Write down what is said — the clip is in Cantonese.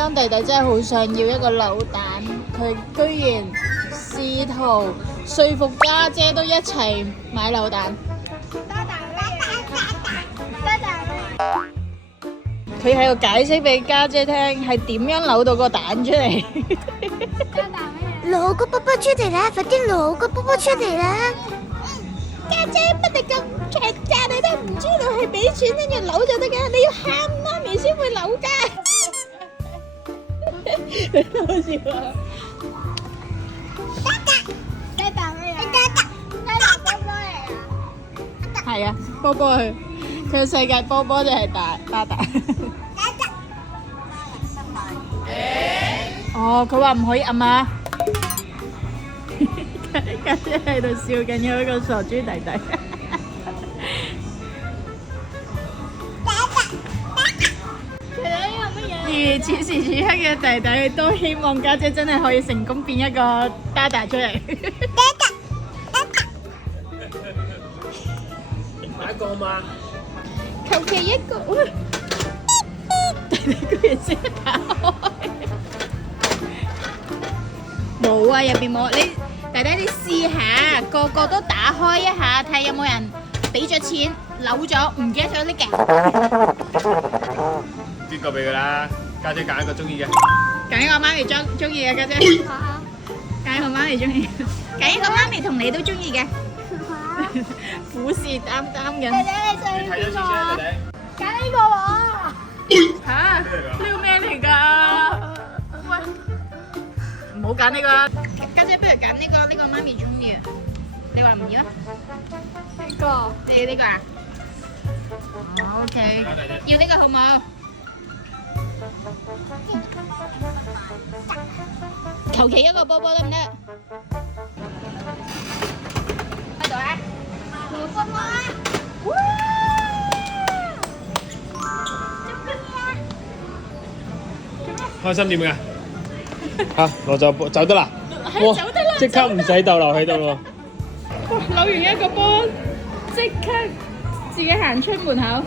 當弟弟真係好想要一個扭蛋，佢居然試圖說服家姐都一齊買扭蛋。佢喺度解釋俾家姐聽係點樣扭到個蛋出嚟。攞個波波出嚟啦！快啲攞個波波出嚟啦！家姐乜你咁強㗎？你都唔知道係俾錢跟住扭就得㗎，你要喊媽咪先會扭㗎。好笑啊！係啊，波波佢嘅世界波波就係大。哦，佢話唔可以按啊！家姐喺度笑緊有一個傻豬弟弟。而此時此刻嘅弟弟都希望家姐真係可以成功變一個Dada出嚟。買一個嘛？求其一個。弟弟居然識得打開。冇啊，入邊冇。你弟弟你試下，個個都打開一下，睇有冇人俾咗錢扭咗，唔記得咗拎嘅。呢個俾佢啦，家姐揀一個中意嘅。揀一個媽咪中意嘅家姐。揀一個媽咪中意，揀一個媽咪同你都中意嘅。虎視眈眈緊。你睇咗先先，弟弟。揀呢個喎。嚇？呢個咩嚟㗎？喂，唔好揀呢個啦。家姐不如揀呢個，呢個媽咪中意。你話唔要啊？呢個。你要呢個啊？OK，要呢個好冇？求其一個波波得唔得？開到啊！攞波波啊！哇！開心點㗎？嚇，攞走得啦！係走得啦！即刻唔使逗留喺度喎。哇！扭完一個波，即刻自己行出門口。